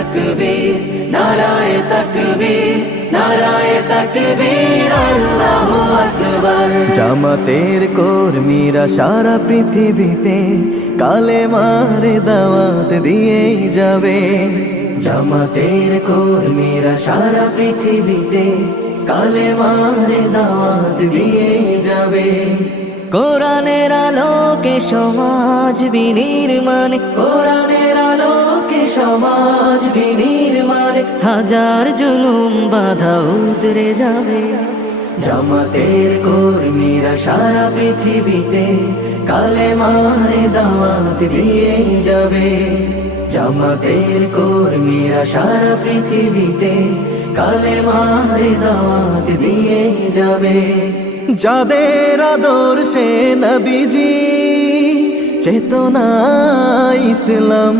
তাকবীর নারায়ে তাকবীর নারায়ে তাকবীর আল্লাহু আকবার। জামাতের কর্মীরা সারা পৃথিবীতে কালেমার দাওয়াত দিয়েই যাবে। জামাতের কর্মীরা সারা পৃথিবীতে কালেমার দাওয়াত দিয়েই যাবে। কোরআনের আলোকে সমাজ বিনির্মাণ, কোরআনের আলোকে সমাজ বিনির্মাণ, হাজার জুলুম বাধা উতরে যাবে। জামাতের কর্মীরা সারা পৃথিবীতে কালেমার দাওয়াত দিয়েই যাবে। জামাতের কর্মীরা সারা পৃথিবীতে কালেমার দাওয়াত দিয়েই যাবে। যাদের আদর্শে নবীজি চেতনা ইসলাম,